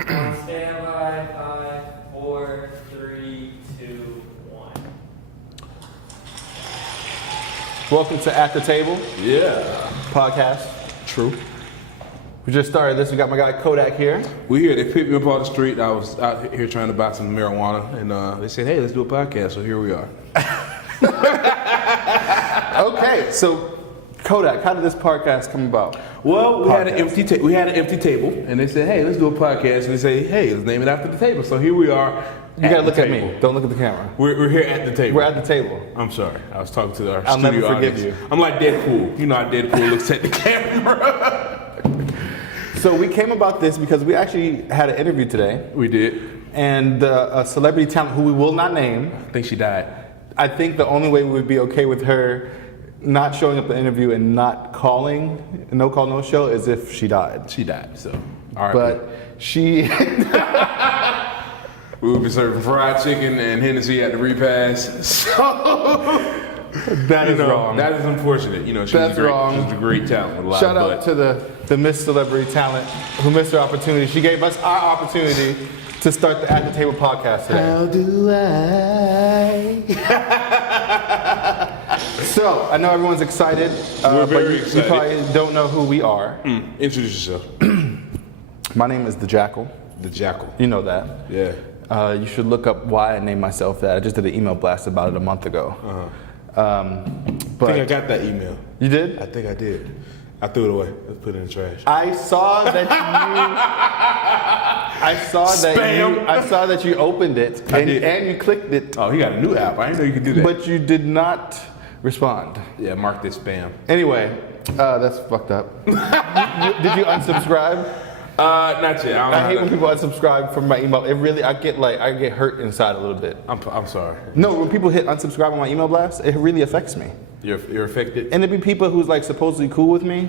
Stand by. 5, 4, 3, 2, 1. Welcome to At the Table. Yeah. Podcast. True. We just started this. We got my guy Kodaq here. We here. They picked me up on the street. I was out here trying to buy some marijuana, and they said, "Hey, let's do a podcast." So here we are. Okay, so Kodaq, how did this podcast come about? Well, we had an empty table, and they said, "Hey, let's do a podcast." And they say, "Hey, let's name it after the table." So here we are. You gotta look at me. Don't look at the camera. We're here at the table. We're at the table. I'm sorry. I was talking to our I'll studio never forgive audience. you. I'm like Deadpool. You know how Deadpool looks at the camera. So we came about this because we actually had an interview today. We did. And a celebrity talent who we will not name. I think she died. I think the only way we would be okay with her not showing up at the interview and not calling, no call, no show, is if she died. She died. So, all right. But she... We would be serving fried chicken and Hennessy at the repast. So That is wrong. That is unfortunate. You know, That's wrong. She's a great talent with a lot Shout of out butt. to the Miss Celebrity Talent who missed her opportunity. She gave us our opportunity to start the At the Table podcast today. How do I? So, I know everyone's excited. We're very but excited. You probably don't know who we are. Introduce yourself. My name is the JACKAL. The JACKAL. You know that. Yeah. You should look up why I named myself that. I just did an email blast about it a month ago. I But think I got that email. you did? I think I did. I threw it away. Let's put it in the trash. I saw that Spam. I saw that you opened it I and, did. and you clicked it, Oh, he got a new app. I didn't know you could do that. but you did not respond. Yeah, mark this spam. Anyway, that's fucked up. Did you unsubscribe? Not yet. I hate when people unsubscribe from my email. It really, I get hurt inside a little bit. I'm sorry. No, when people hit unsubscribe on my email blast, it really affects me. You're affected. And there'd be people who's like supposedly cool with me,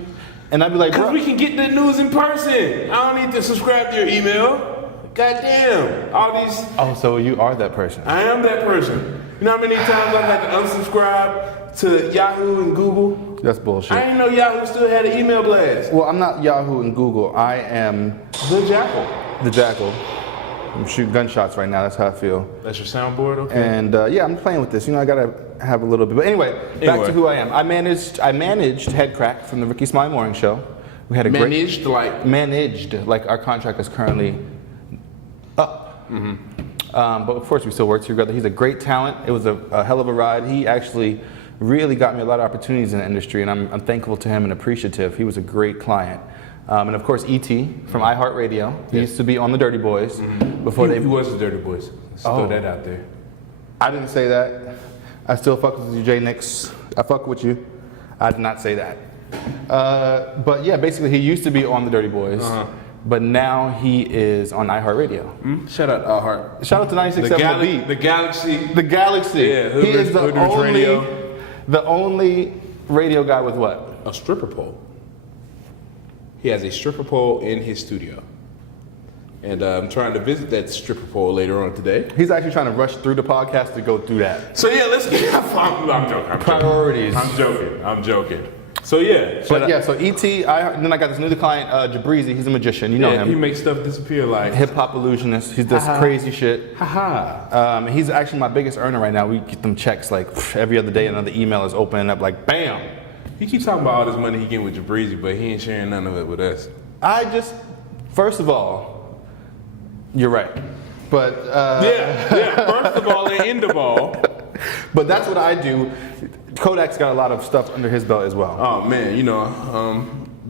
and I'd be like, Because bro, we can get the news in person. I don't need to subscribe to your email. Goddamn. All these. oh, so you are that person. I am that person. You know how many times I've had to unsubscribe to Yahoo and Google? That's bullshit. I didn't know Yahoo still had an email blast. Well, I'm not Yahoo and Google. I am The JACKAL. the JACKAL. I'm shooting gunshots right now. That's how I feel. That's your soundboard, okay? And yeah, I'm playing with this. You know, I gotta have a little bit. But anyway, back to who I am. I managed HeadKrack from the Rickey Smiley Morning Show. We had a Managed, like. managed, like our contract is currently up. But of course, we still work together. He's a great talent. It was a hell of a ride. He actually really got me a lot of opportunities in the industry, and I'm thankful to him and appreciative. He was a great client. And of course, E.T. from iHeart Radio. He used to be on the Durtty Boyz before He was the Durtty Boyz. Let's throw that out there. I didn't say that. I still fuck with you, J Nix. I fuck with you. I did not say that. But yeah, basically, he used to be on the Durtty Boyz, but now he is on iHeart Radio. Shout out to iHeart. Shout out to 96.7 The Beat. The Galaxy. The Galaxy. Yeah, he is Hood Radio. the only radio guy with what? A stripper pole. He has a stripper pole in his studio. And I'm trying to visit that stripper pole later on today. He's actually trying to rush through the podcast to go through that. So yeah, let's get. I'm joking. Priorities. I'm joking. So yeah. But yeah, so E.T., then I got this new client, Jabrizi. He's a magician. You know him. He makes stuff disappear like. Hip hop illusionist. He does crazy shit. Haha. He's actually my biggest earner right now. We get them checks like every other day. Another email is opening up like bam. He keeps talking about all this money he getting with Jabrizi, but he ain't sharing none of it with us. First of all, you're right. But First of all and end of all. but that's what I do. Kodak's got a lot of stuff under his belt as well. Oh man, you know,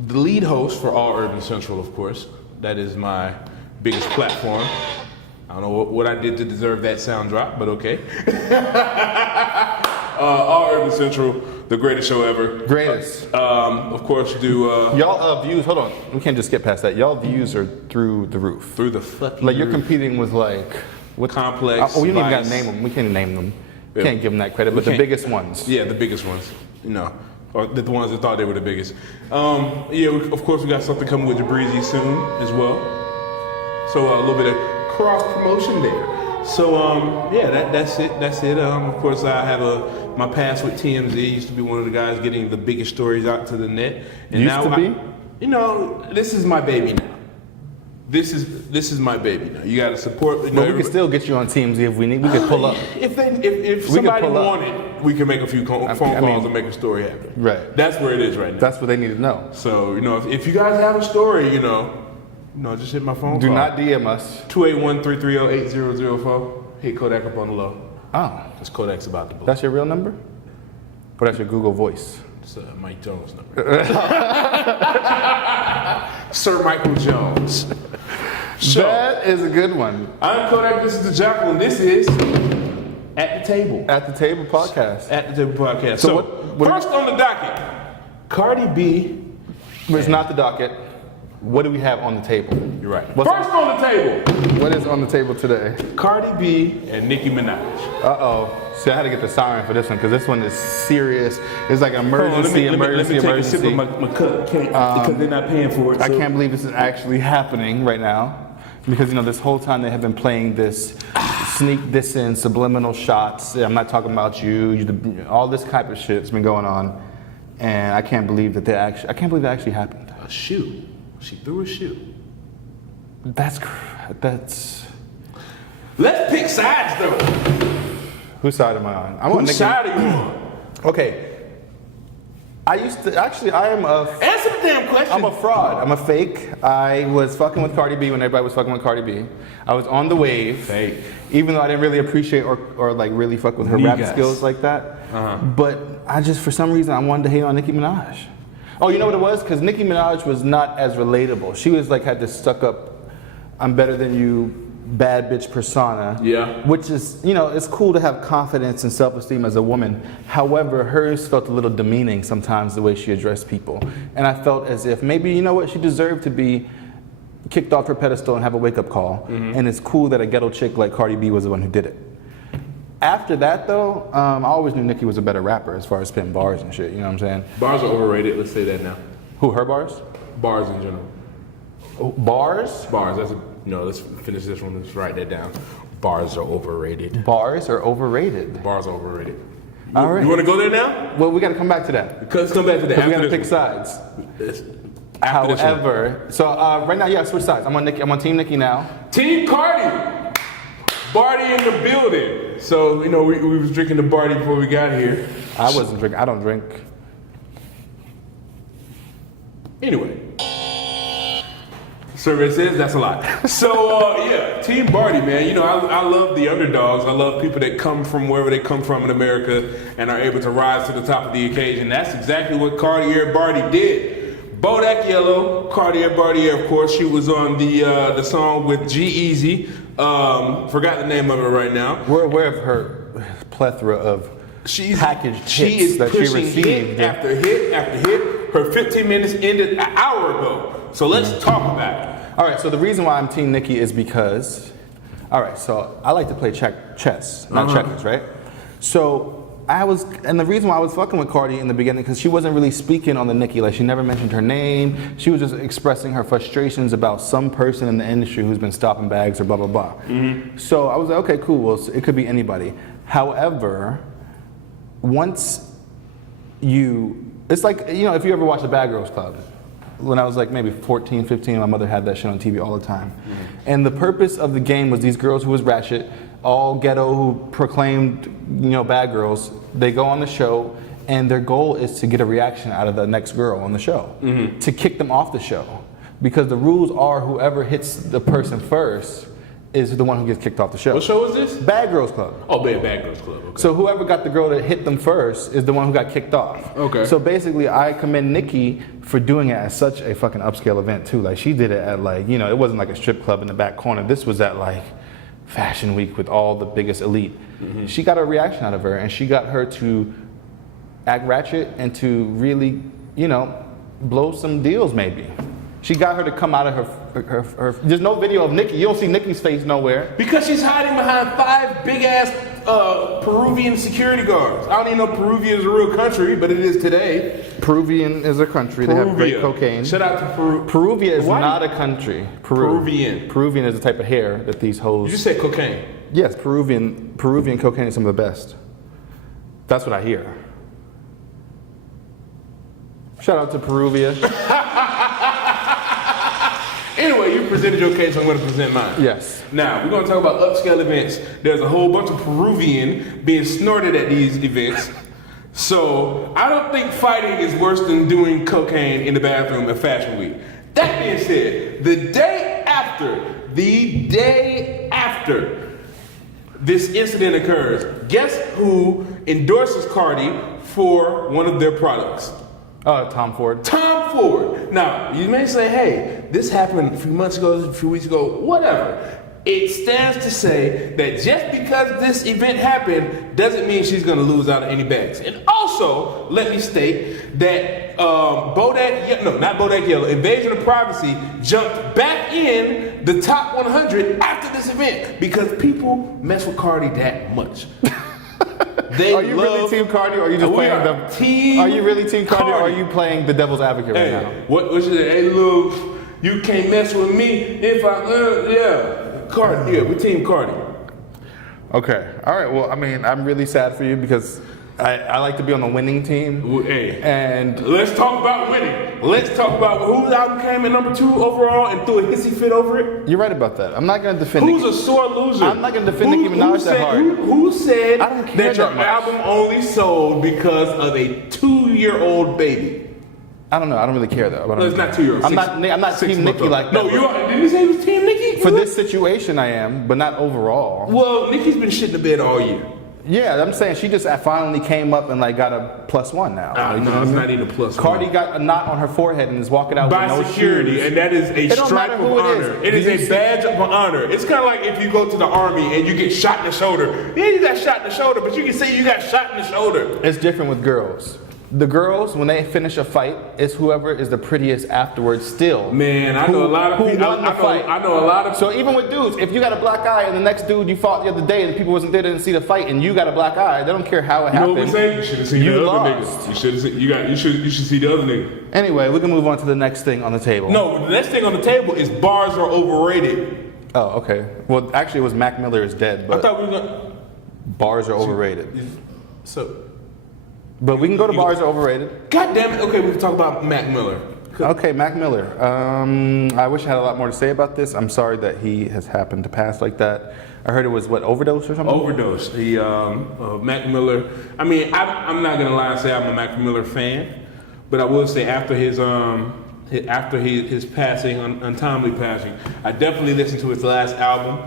the lead host for All Urban Central, of course. That is my biggest platform. I don't know what I did to deserve that sound drop, but okay. All Urban Central, the greatest show ever. Greatest. Of course, do Y'all views, hold on. We can't just skip past that. Y'all views are through the roof. through the fucking Like you're roof. competing with like what Complex. Oh, we don't even Vice. gotta name them. We can't name them. Yeah. Can't give them that credit. We But the can't. biggest ones. Yeah, the biggest ones. You know, or the ones that thought they were the biggest. Of course, we got something coming with Jabrizi soon as well. So a little bit of cross promotion there. So that's it. Of course, I have my past with TMZ. Used to be one of the guys getting the biggest stories out to the net. And Used now to be? this is my baby now. this is my baby now. You got to support. But we can still get you on TMZ if we need. We could pull up. If somebody wanted, we can make a few phone calls and make a story happen. Right. That's where it is right now. That's what they need to know. So if you guys have a story, just hit my phone. Do not DM us. 281-330-8004. Hit Kodaq up on the low. Oh, Because Kodak's about to blow. that's your real number? Or that's your Google Voice? It's Mike Jones' number. Sir Michael Jones. That is a good one. I'm Kodaq. This is the JACKAL, and this is At the Table. At the Table podcast. At the Table podcast. So So, what- first on the docket, Cardi B. It's not the docket. What do we have on the table? You're right. What's First on the table, What is on the table today? Cardi B and Nicki Minaj. Uh-oh. See, I had to get the siren for this one because this one is serious. It's like an emergency, Let me take a sip of emergency. my cup because they're not paying for it. I so- can't believe this is actually happening right now. Because, this whole time they have been playing this sneak this in, subliminal shots. I'm not talking about you, all this type of shit's been going on. And I can't believe that that actually happened. A shoe. She threw a shoe. That's. Let's pick sides though. Whose side am I on? I'm on Whose Nicki. side are you on? Okay. I am Answer the damn question. I'm a fraud. I'm a fake. I was fucking with Cardi B when everybody was fucking with Cardi B. I was on the wave. Fake. Even though I didn't really appreciate or like really fuck with her rap Niggas. skills like that. Uh-huh. But I just, for some reason, I wanted to hate on Nicki Minaj. Oh, you know what it was? Because Nicki Minaj was not as relatable. She was like, had this stuck up, I'm better than you, bad bitch persona. Yeah. Which is, it's cool to have confidence and self-esteem as a woman. However, hers felt a little demeaning sometimes the way she addressed people. And I felt as if maybe, she deserved to be kicked off her pedestal and have a wake-up call. Mm-hmm. And it's cool that a ghetto chick like Cardi B was the one who did it. After that, though, I always knew Nicki was a better rapper as far as spitting bars and shit. You know what I'm saying? Bars are overrated. Let's say that now. Who, her bars? Bars in general. Oh, bars? Bars. Let's finish this one. Let's write that down. Bars are overrated. Bars are overrated. Bars are overrated. All right. You want to go there now? Well, we got to come back to that. Let's come back to that. Because we got to After pick this sides. one. After this one. However, so right now, yeah, switch sides. I'm on Team Nicki now. Team Cardi. Barty in the building. So, we was drinking the Barty before we got here. I wasn't drinking. I don't drink. Anyway. Survey says that's a lot. So, Team Barty, man. I love the underdogs. I love people that come from wherever they come from in America and are able to rise to the top of the occasion. That's exactly what Cartier Barty did. Bodak Yellow, Cartier Barty, of course. She was on the song with G-Eazy. Forgot the name of it right now. We're aware of her plethora of packaged She hits is that she pushing received. hit after hit after hit. Her 15 minutes ended an hour ago. So let's talk about it. All right, so the reason why I'm Team Nicki is because, so I like to play chess, not checkers, right? So and the reason why I was fucking with Cardi in the beginning, because she wasn't really speaking on the Nicki, like she never mentioned her name. She was just expressing her frustrations about some person in the industry who's been stopping bags or blah, blah, blah. Mm-hmm. So I was like, okay, cool, well, it could be anybody. However, it's like, if you ever watch the Bad Girls Club, when I was like maybe 14, 15, my mother had that shit on TV all the time. Mm-hmm. And the purpose of the game was these girls who was ratchet, all ghetto, who proclaimed, bad girls, they go on the show and their goal is to get a reaction out of the next girl on the show, to kick them off the show. Because the rules are whoever hits the person first is the one who gets kicked off the show. What show is this? Bad Girls Club. Oh, Bad Girls Club. Okay. So whoever got the girl that hit them first is the one who got kicked off. Okay. So basically, I commend Nicki for doing it at such a fucking upscale event too. Like she did it at it wasn't like a strip club in the back corner. This was at like Fashion Week with all the biggest elite. Mm-hmm. She got a reaction out of her, and she got her to act ratchet and to really, blow some deals maybe. She got her to come out of her. There's no video of Nicki. You don't see Nicki's face nowhere. Because she's hiding behind 5 big-ass Peruvian security guards. I don't even know Peruvia is a real country, but it is today. Peruvian is a country. They have great Peruvia. cocaine. Shout out to Peru. Peruvia is Why? not a country. Peruvian. Peruvian is the type of hair that these hoes. You said cocaine. Yes, Peruvian cocaine is some of the best. That's what I hear. Shout out to Peruvia. Anyway, you presented your case, I'm going to present mine. Yes. Now, we're going to talk about upscale events. There's a whole bunch of Peruvian being snorted at these events. So, I don't think fighting is worse than doing cocaine in the bathroom at Fashion Week. That being said, the day after this incident occurs, guess who endorses Cardi for one of their products? Tom Ford. Tom Ford. Now, you may say, hey, this happened a few months ago, a few weeks ago, whatever. It stands to say that just because this event happened doesn't mean she's going to lose out on any bags. And also, let me state that Bodak Yellow, Invasion of Privacy, jumped back in the top 100 after this event because people mess with Cardi that much. Are you really Team Cardi, or are you just playing the team? Are you really Team Cardi, or are Cardi. you playing the devil's advocate right now? What you say? Hey, look, you can't mess with me if I, Cardi. Yeah, we Team Cardi. Okay, all right. Well, I mean, I'm really sad for you because I like to be on the winning team. Well, hey, and let's talk about winning. Let's talk about whose album came in number 2 overall and threw a hissy fit over it. You're right about that. I'm not going to defend. Who's a sore loser? I'm not going to defend Nicki Minaj that hard. Who said I don't care that your that much. album only sold because of a 2-year-old baby? I don't know. I don't really care though. No, it's not 2-year-old. I'm not Team Nicki like that. No, didn't you say it was Team Nicki? For this situation, I am, but not overall. Well, Nicki's been shit in the bed all year. Yeah, I'm saying she just finally came up and like got a +1 now. Like, No, it's not even a +1. Cardi got a knot on her forehead and is walking out By with no security, shoes. and that is a don't stripe matter of who it honor. is. It is Did you a badge of honor. It's kind of like if you go to the army and you get shot in the shoulder. Yeah, you got shot in the shoulder, but you can say you got shot in the shoulder. It's different with girls. The girls, when they finish a fight, it's whoever is the prettiest afterwards still. Man, I know a lot of who people. won the fight. I know a lot of. So even with dudes, if you got a black eye and the next dude you fought the other day and the people wasn't there, didn't see the fight, and you got a black eye, they don't care how it You know happened. what we say? You should have seen You the other lost. niggas. You should have seen. You should see the other nigga. Anyway, we can move on to the next thing on the table. No, the next thing on the table is bars are overrated. Oh, okay. Well, actually, it was Mac Miller is dead, I but thought we were gonna. bars are overrated. So. But we can go to bars are overrated. God damn it. Okay, we can talk about Mac Miller. Okay, Mac Miller. I wish I had a lot more to say about this. I'm sorry that he has happened to pass like that. I heard it was, what, overdose or something? Overdose. The Mac Miller. I mean, I'm not gonna lie and say I'm a Mac Miller fan, but I will say after his passing, untimely passing, I definitely listened to his last album,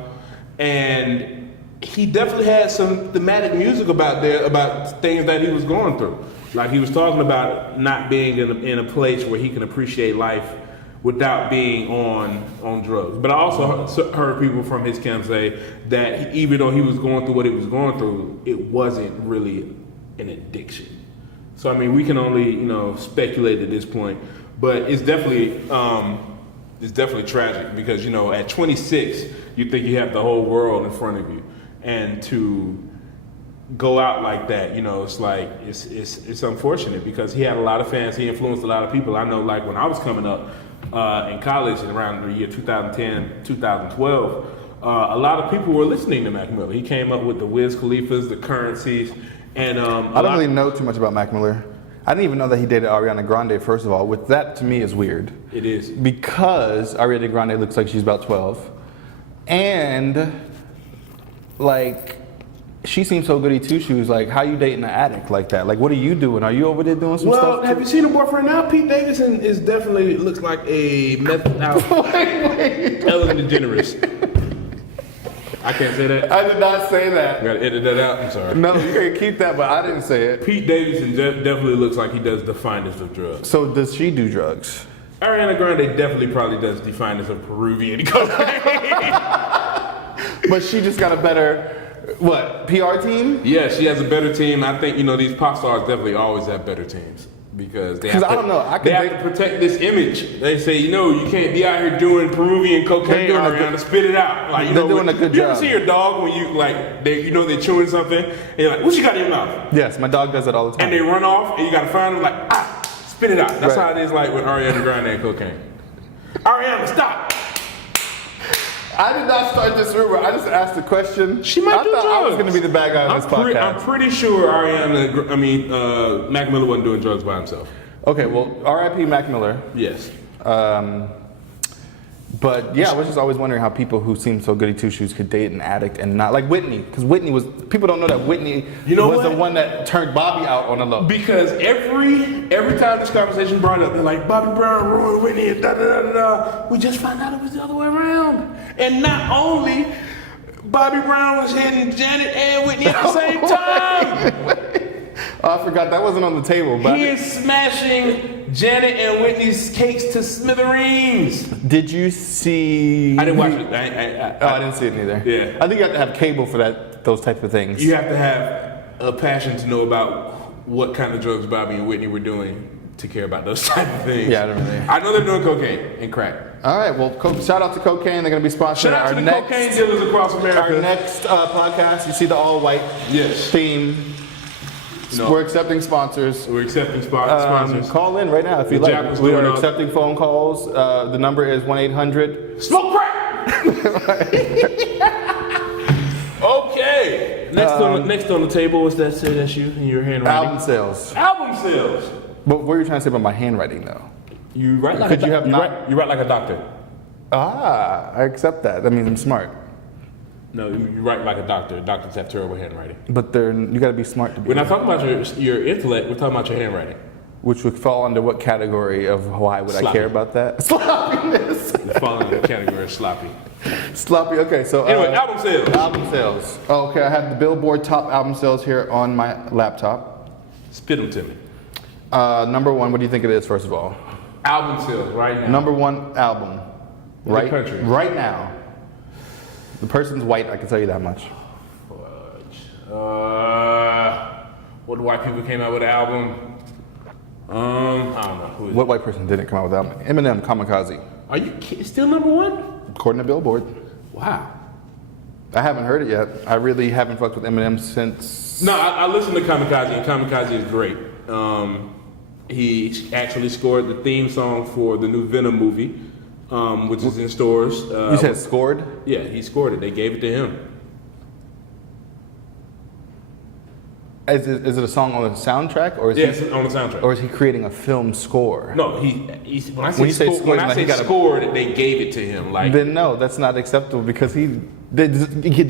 and he definitely had some thematic music about things that he was going through. Like he was talking about not being in a place where he can appreciate life without being on drugs. But I also heard people from his camp say that even though he was going through what he was going through, it wasn't really an addiction. So I mean, we can only speculate at this point, but it's definitely tragic because at 26 you think you have the whole world in front of you, and to go out like that, it's like it's unfortunate because he had a lot of fans. He influenced a lot of people. I know, like when I was coming up in college around the year 2010, 2012, a lot of people were listening to Mac Miller. He came up with the Wiz Khalifas, the Currencies, and I don't really know too much about Mac Miller. I didn't even know that he dated Ariana Grande, first of all, which that to me is weird. It is. Because Ariana Grande looks like she's about 12. And like, she seems so goody two shoes. Like, how you dating an addict like that? Like, what are you doing? Are you over there doing some stuff? Well, have you seen her boyfriend now? Pete Davidson is definitely looks like a meth out Ellen DeGeneres. I can't say that. I did not say that. I gotta edit that out. I'm sorry. No, you can keep that, but I didn't say it. Pete Davidson definitely looks like he does the finest of drugs. So does she do drugs? Ariana Grande definitely probably does the finest of Peruvian cocaine. But she just got a better, what, PR team? Yeah, she has a better team. I think, these pop stars definitely always have better teams. Because they have, I don't know. They have to protect this image. They say, you can't be out here doing Peruvian cocaine, Ariana, spit it out. Like, they're doing a good you job. ever see your dog when you, like, they're chewing something, and you're like, what you got in your mouth? Yes, my dog does that all the time. And they run off, and you gotta find them, like, spit it out. That's Right. how it is, like, with Ariana Grande and cocaine. Ariana, stop! I did not start this rumor. I just asked a question. She might do I thought I was drugs. going to be the bad guy on this podcast. I'm pretty sure Mac Miller wasn't doing drugs by himself. Okay, well, R.I.P. Mac Miller. Yes. But yeah, I was just always wondering how people who seem so goody two shoes could date an addict and not like Whitney, because Whitney was. People don't know that Whitney was the one that turned Bobby out on the low. Because every time this conversation brought up, they're like, Bobby Brown ruined Whitney, da da da da. We just found out it was the other way around. And not only Bobby Brown was hitting Janet and Whitney at the same time. Oh, I forgot that wasn't on the table. But he is smashing Janet and Whitney's cakes to smithereens. Did you see? I didn't watch it. I didn't see it neither. Yeah. I think you have to have cable for those type of things. You have to have a passion to know about what kind of drugs Bobby and Whitney were doing to care about those type of things. Yeah, I don't really. I know they're doing cocaine and crack. All right, well, shout out to cocaine. They're going to be sponsoring Shout out to the cocaine dealers across America. Our next podcast, you see the all-white theme. No. We're accepting sponsors. We're accepting sponsors. Call in right now if you like. JACKAL's We doing are all- accepting phone calls. The number is 1-800. Smoke crack! Okay. Next on the table, what's that say that's you in your handwriting? Album sales. Album sales. But what are you trying to say about my handwriting, though? You write like Could you have not- you write like a doctor. Ah, I accept that. That means I'm smart. No, you write like a doctor. Doctors have terrible handwriting. But you got to be smart to be. We're not talking about your intellect. We're talking about your handwriting. Which would fall under what category of why would I Sloppy. care about that? Sloppiness. You fall into the category of sloppy. Sloppy. Okay, so Anyway, album sales. Album sales. Oh, okay, I have the Billboard top album sales here on my laptop. Spit them to me. Number one, what do you think it is? First of all, Album sales right now. number one album, What country? right now. The person's white. I can tell you that much. What white people came out with an album? I don't know. Who is What white person didn't come out with that album? Eminem, Kamikaze. Are you still number one? According to Billboard. Wow. I haven't heard it yet. I really haven't fucked with Eminem since. No, I listened to Kamikaze, and Kamikaze is great. He actually scored the theme song for the new Venom movie, which is in stores. You said scored? Yeah, he scored it. They gave it to him. Is it a song on the soundtrack, or is Yes, on the soundtrack. or is he creating a film score? No, when I When you say say, scored, when I like say he got a- scored, they gave it to him. Like Then no, that's not acceptable because they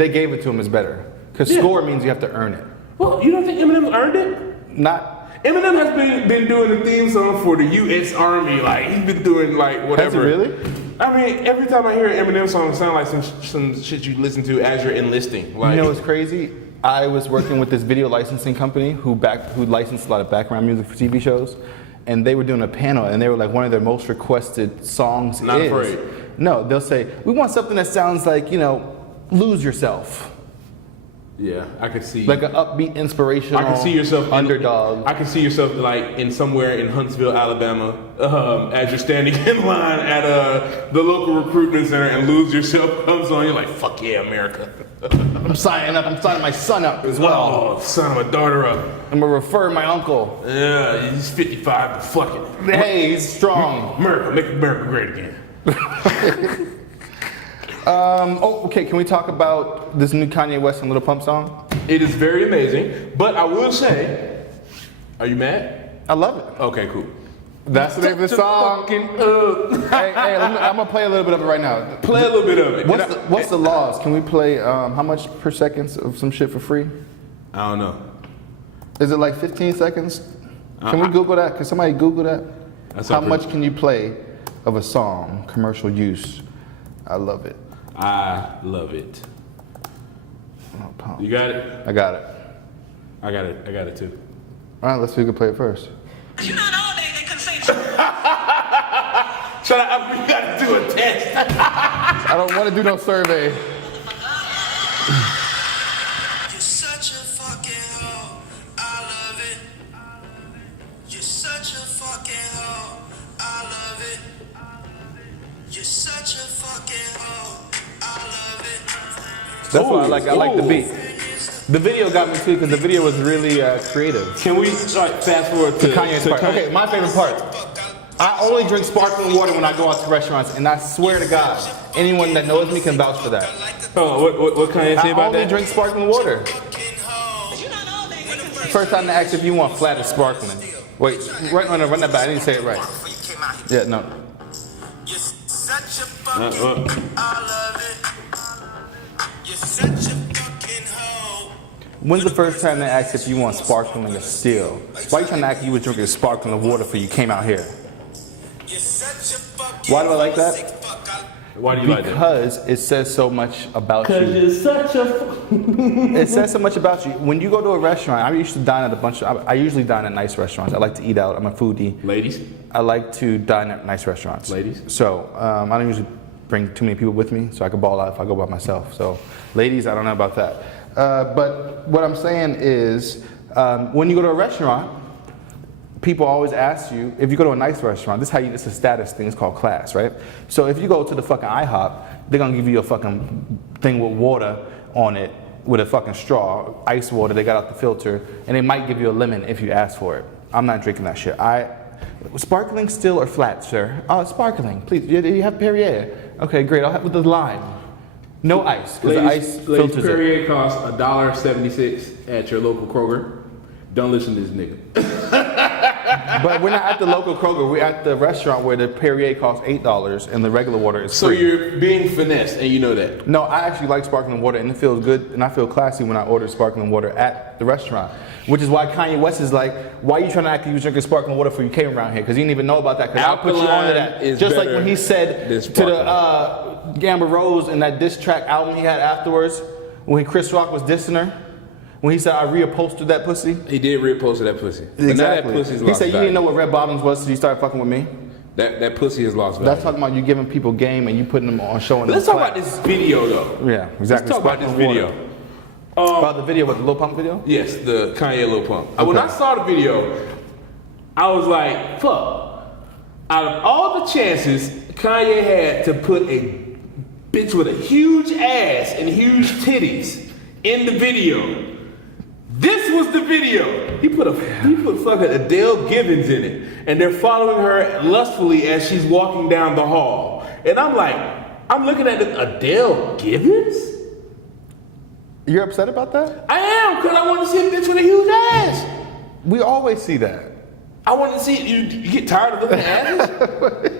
gave it to him is better. Because Yeah. score means you have to earn it. well, you don't think Eminem earned it? Not. Eminem has been doing the theme song for the U.S. Army. Like he's been doing like whatever. Has he really? I mean, every time I hear an Eminem song, it sounds like some shit you listen to as you're enlisting. Like, You know what's crazy? I was working with this video licensing company who licensed a lot of background music for TV shows, and they were doing a panel, and they were like, one of their most requested songs Not is. Afraid. No, they'll say, we want something that sounds like, Lose Yourself. yeah, I could see. Like an upbeat, inspirational I can see yourself underdog. I can see yourself like in somewhere in Huntsville, Alabama, as you're standing in line at the local recruitment center, and Lose Yourself comes on. You're like, "Fuck yeah, America!" I'm signing my son up as well. Oh, son of a daughter up. I'm gonna refer my uncle. Yeah, he's 55, but fuck it. Hey, he's strong. America, make America great again. Okay, can we talk about this new Kanye West and Lil Pump song? It is very amazing, but I will say, are you mad? I love it. Okay, cool. That's the name of the song. Fucking, hey, I'm gonna play a little bit of it right now. play a little bit of it. What's the laws? Can we play how much per second of some shit for free? I don't know. Is it like 15 seconds? Can we Google that? Can somebody Google that? That's How not much can you play of a song, commercial use? I love it. I love it. Oh, Pump. You got it? I got it. I got it. I got it too. All right, let's see who can play it first. You not all day they can say Shut up, we gotta do a test. I don't want to do no survey. You're such a fucking hoe. I love it. You're such a fucking hoe. I love it. You're such a fucking hoe. I love it. That's why I like the Ooh. beat. The video got me too because the video was really creative. Can we fast forward to Kanye's part. Okay, my favorite part. I only drink sparkling water when I go out to restaurants, and I swear to God, anyone that knows me can vouch for that. Oh, what Kanye say I about only that? drink sparkling water. Fucking hoe. You not all day they can say First time to ask if you want flat or sparkling. Wait, run that back. I didn't say it right. before you came out here. Yeah, no. You're such a fucking I love it. You're such a fucking hoe. When's the first time they asked if you want sparkling or still? Why you trying to act like you were drinking sparkling water before you came out here? You're such a fucking Why do I like that? sick fuck. Why do you like that? Because it says so much about Cause you. you're such a. It says so much about you. When you go to a restaurant, I used to dine at a bunch of, I usually dine at nice restaurants. I like to eat out. I'm a foodie. Ladies? I like to dine at nice restaurants. Ladies? So I don't usually bring too many people with me, so I can ball out if I go by myself. So ladies, I don't know about that. But what I'm saying is, when you go to a restaurant, people always ask you, if you go to a nice restaurant, this is a status thing, it's called class, right? So if you go to the fucking IHOP, they're gonna give you a fucking thing with water on it, with a fucking straw, ice water, they got out the filter, and they might give you a lemon if you ask for it. I'm not drinking that shit. Sparkling still or flat, sir? Oh, sparkling, please. You have Perrier? Okay, great, I'll have with the lime. No ice, because the ice filters it. Perrier costs $1.76 at your local Kroger. Don't listen to this nigga. But we're not at the local Kroger, we're at the restaurant where the Perrier costs $8 and the regular water is So free. you're being finessed, and you know that. No, I actually like sparkling water and it feels good and I feel classy when I order sparkling water at the restaurant. Which is why Kanye West is like, why are you trying to act like you was drinking sparkling water before you came around here? Because he didn't even know about that, because I'll put you on to that. Is Just like better when he said than to sparkling. the Amber Rose in that diss track album he had afterwards, when Chris Rock was dissing her, when he said, I reupholstered that pussy. He did repost that pussy. But now that Exactly. pussy's He lost said, you value. didn't know what red bottoms was, so you started fucking with me. That pussy has lost value. That's talking about you giving people game and you putting them on, showing them. Let's talk about class. this video, though. Yeah, exactly. Let's talk about this Sparkling video. water. About the video, what, the Lil Pump video? Yes, the Kanye Lil Pump. When I saw the video, I was like, fuck. Out of all the chances Kanye had to put a bitch with a huge ass and huge titties in the video, this was the video. He put fucking Adele Givens in it, and they're following her lustfully as she's walking down the hall. And I'm like, I'm looking at this, Adele Givens? You're upset about that? I am, because I want to see a bitch with a huge ass. We always see that. I want to see, you get tired of looking at asses?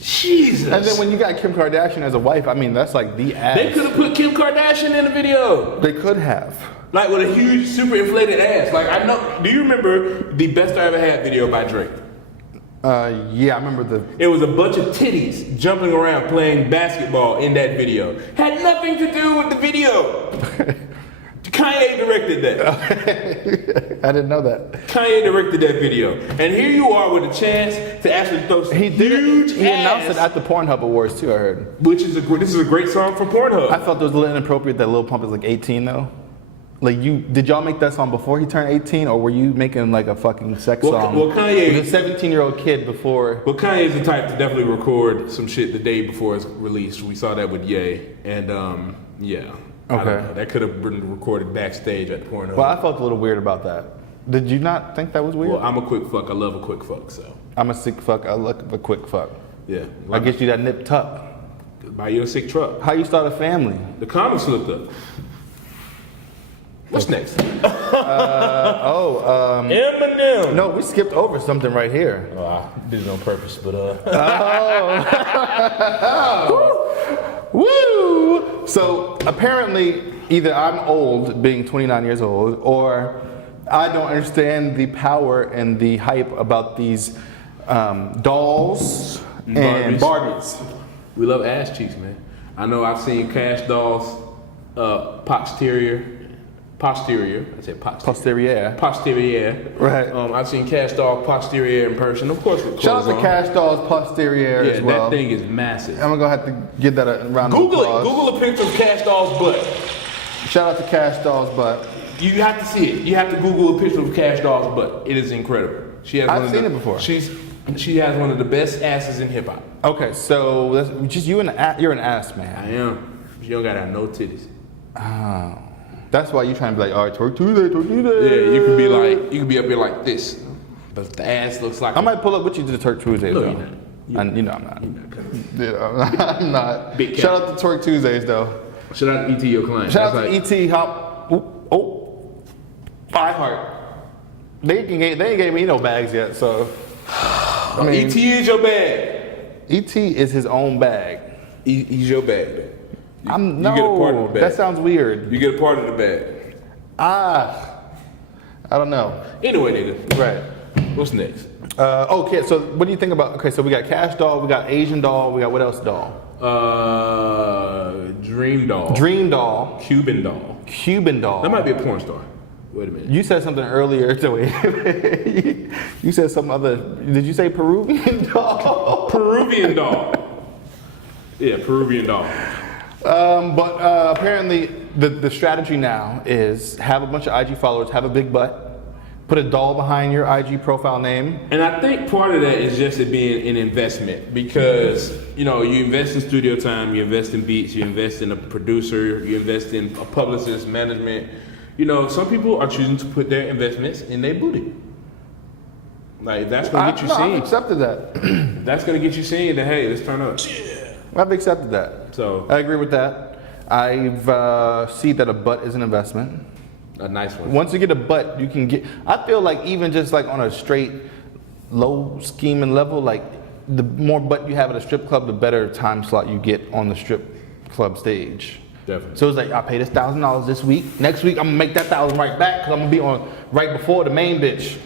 Jesus. And then when you got Kim Kardashian as a wife, I mean, that's like the ass. They could have put Kim Kardashian in the video. They could have. Like with a huge, super inflated ass. Like I know, do you remember the Best I Ever Had video by Drake? Yeah, I remember It was a bunch of titties jumping around playing basketball in that video. Had nothing to do with the video. Kanye directed that. I didn't know that. Kanye directed that video. And here you are with a chance to actually throw some He did huge it. He announced it ass, at the Pornhub Awards too, I heard. which is this is a great song for Pornhub. I felt it was a little inappropriate that Lil Pump is like 18 though. Like did y'all make that song before he turned 18, or were you making like a fucking sex song well, Kanye- with a 17-year-old kid before? Well, Kanye's the type to definitely record some shit the day before it's released. We saw that with Ye, and yeah. I don't Okay. know. That could have been recorded backstage at Pornhub. Well, I felt a little weird about that. Did you not think that was weird? Well, I'm a quick fuck. I love a quick fuck, so I'm a sick fuck. I look a quick fuck. yeah. I get you that nip tuck. Buy you a sick truck. How you start a family? The comments looked up. What's next? Eminem. No, we skipped over something right here. Oh, I did it on purpose, but Woo! So apparently, either I'm old, being 29 years old, or I don't understand the power and the hype about these dolls and Barbies. We love ass cheeks, man. I know I've seen Cash Doll's posterior. I said posterior. Posterior. Right. I've seen Cash Doll posterior in person. Of course, with Shout out clothes to on. Cash Doll's posterior Yeah, as well. that thing is massive. I'm gonna have to give that a round of Google it. applause. Google a picture of Cash Doll's butt. Shout out to Cash Doll's butt. You have to see it. You have to Google a picture of Cash Doll's butt. It is incredible. She has I've seen it before. She has one of the best asses in hip hop. Okay, so that's just you're an ass I man. am. She don't gotta have no titties. Oh, that's why you trying to be like, all right, twerk Tuesday. Yeah, you could be up here like this, but the ass looks like. I might pull up with you to the Turk Tuesdays No, though. you're not. You know I'm not. I'm not. Big Shout out to Twerk Tuesdays though. Shout out to ET, your client. Shout out That's to ET Hop. iHeart. They ain't gave me no bags yet, so. I mean, ET is your bag. ET is his own bag. He's your bag. You No, get a part of the bag. that sounds weird. You get a part of the bag. I don't know. Anyway, nigga. Right. What's next? Okay, so what do you think about? Okay, so we got Cash Doll, we got Asian Doll, we got what else doll? Dream Doll. Dream Doll, Cuban Doll. Cuban Doll. That might be a porn star. Wait a minute. You said something earlier. So you said some other. Did you say Peruvian Doll? Peruvian Doll. Yeah, Peruvian Doll. But apparently the strategy now is have a bunch of IG followers, have a big butt, put a doll behind your IG profile name. And I think part of that is just it being an investment because, you know, you invest in studio time, you invest in beats, you invest in a producer, you invest in a publicist, management. You know, some people are choosing to put their investments in their booty. Like, that's going to get you I've seen. accepted that. That's going to get you seen that, hey, let's turn up. I've accepted that. So, I agree with that. I've see that a butt is an investment. a nice one. Once you get a butt, you can get. I feel like even just like on a straight low scheming level, like the more butt you have at a strip club, the better time slot you get on the strip club stage. Definitely. So it's like I paid this $1,000 this week. Next week I'm gonna make that $1,000 right back because I'm gonna be on right before the main bitch.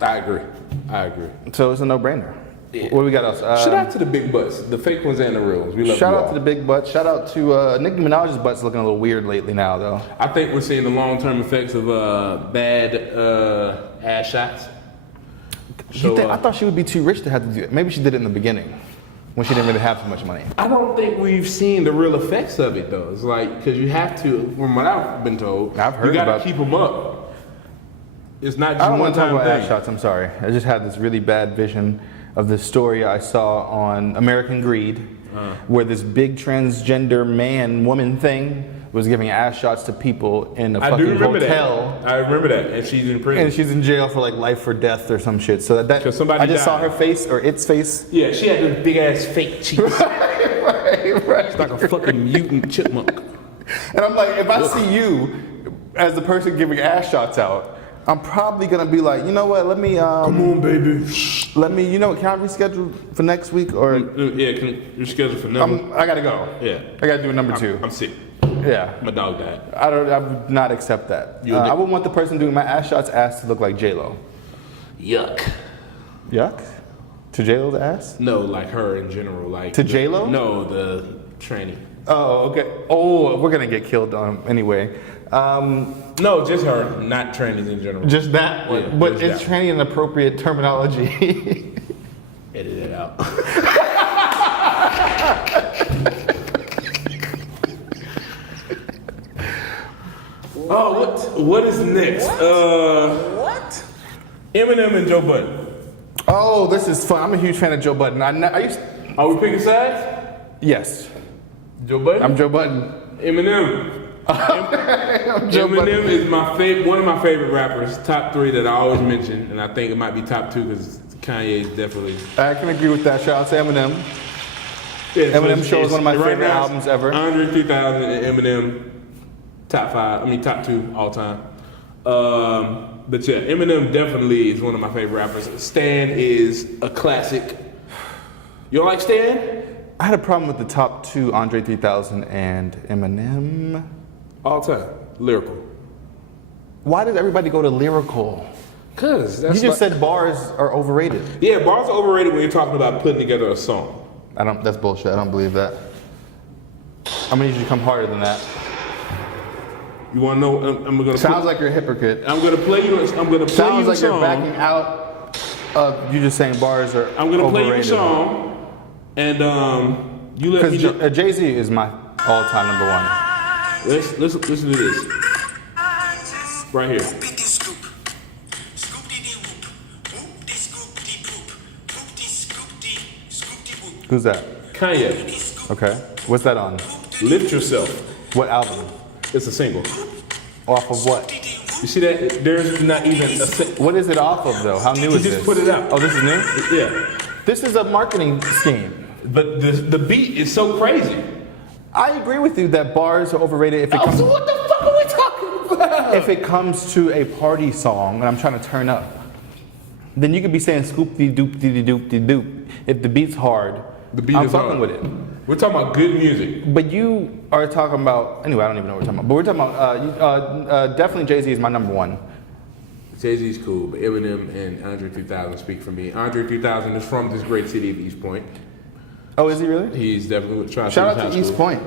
I agree. I agree. So it's a no-brainer. Yeah. What do we got else? Shout out to the big butts, the fake ones and the real ones. We love Shout you out all. to the big butt. Shout out to Nicki Minaj's butt's looking a little weird lately now, though. I think we're seeing the long-term effects of bad ass shots. So, I thought she would be too rich to have to do it. Maybe she did it in the beginning when she didn't really have so much money. I don't think we've seen the real effects of it though. It's like because you have to, from what I've been told, I've heard you gotta about- keep them up. It's not just I don't want to talk one-time about thing. ass shots. I'm sorry. I just had this really bad vision of this story I saw on American Greed, where this big transgender man-woman thing was giving ass shots to people in a I do fucking remember hotel. that. I remember that, and she's in prison. And she's in jail for like life or death or some shit. So that 'Cause somebody I just saw died. her face or its face. Yeah, she had those big ass fake cheeks. Right. It's like a fucking mutant chipmunk. And I'm like, if I see you as the person giving ass shots out, I'm probably gonna be like, you know what? Let me Come on, baby. let me. You know, can I reschedule for next week or Yeah, you're scheduled for number. I gotta go. Yeah. I gotta do a number 2. I'm sick. Yeah. My dog died. I would not accept that. You would- I would want the person doing my ass shots ass to look like J-Lo. Yuck. Yuck? To J-Lo's ass? No, like her in general. Like To J-Lo? No, the tranny. Oh, okay. Oh, we're gonna get killed anyway. No, just her, not trannies in general. Just that one. Yeah, But just it's that tranny an appropriate terminology. Edit it out. Oh, what is next? What? Eminem and Joe Budden. Oh, this is fun. I'm a huge fan of Joe Budden. I used. Are we picking sides? Yes. Joe Budden? I'm Joe Budden. Eminem. I'm Joe Eminem Budden. is one of my favorite rappers, top 3 that I always mention, and I think it might be top 2 because Kanye is definitely. I can agree with that. Shout out to Eminem. Yeah, so Eminem Show is one of my right favorite now, albums ever. Andre 3000 and Eminem, top 2 all time. But yeah, Eminem definitely is one of my favorite rappers. Stan is a classic. You don't like Stan? I had a problem with the top 2, Andre 3000 and Eminem. All time. Lyrical. Why does everybody go to lyrical? Cause You just said bars are overrated. yeah, bars are overrated when you're talking about putting together a song. That's bullshit. I don't believe that. I'm gonna need you to come harder than that. You want to know? I'm gonna. Sounds like you're a hypocrite. I'm gonna play you. I'm gonna play Sounds you a like you're song. backing out of you just saying bars are I'm gonna play you a overrated. song, and you let me. Because Jay-Z is my all-time number 1. Listen to this. Right here. Who's that? Kanye. Okay. What's that on? Lift Yourself. What album? It's a single. Off of what? You see that? There's not even a What is it off of though? How new He is just this? put it out. Oh, this is new? Yeah. This is a marketing scheme. But the beat is so crazy. I agree with you that bars are overrated if it Oh, comes so what the fuck are we talking about? if it comes to a party song and I'm trying to turn up. then you could be saying scoop-de-doop-de-doop-de-doop. If the beat's hard, The beat I'm is fucking hard. with it. We're talking about good music. But you are talking about, anyway, I don't even know what we're talking about. But we're talking about, definitely Jay-Z is my number one. Jay-Z's cool, but Eminem and Andre 3000 speak for me. Andre 3000 is from this great city of East Point. Oh, is he really? He's definitely with Tri-Cities Shout out High to East School. Point.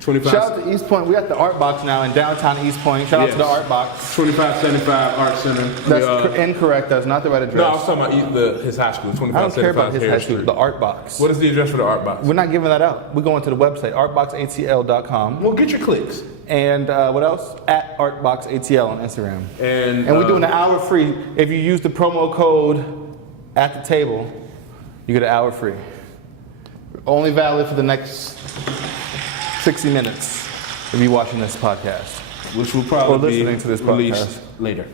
25. Shout out to East Point. We got the Art Box now in downtown East Point. Shout out to the Art Box. 2575 Art Center. That's incorrect. That's not the right address. No, I was talking about his high school, I don't care about 2575 his high Harris school. Street. The Art Box. What is the address for the Art Box? We're not giving that out. We're going to the website, artboxatl.com. Well, get your clicks. And what else? At Art Box ATL on Instagram. And we're doing an hour free. If you use the promo code at the table, you get an hour free. Only valid for the next 60 minutes if you're watching this podcast. which will probably Or listening be to this released podcast. later.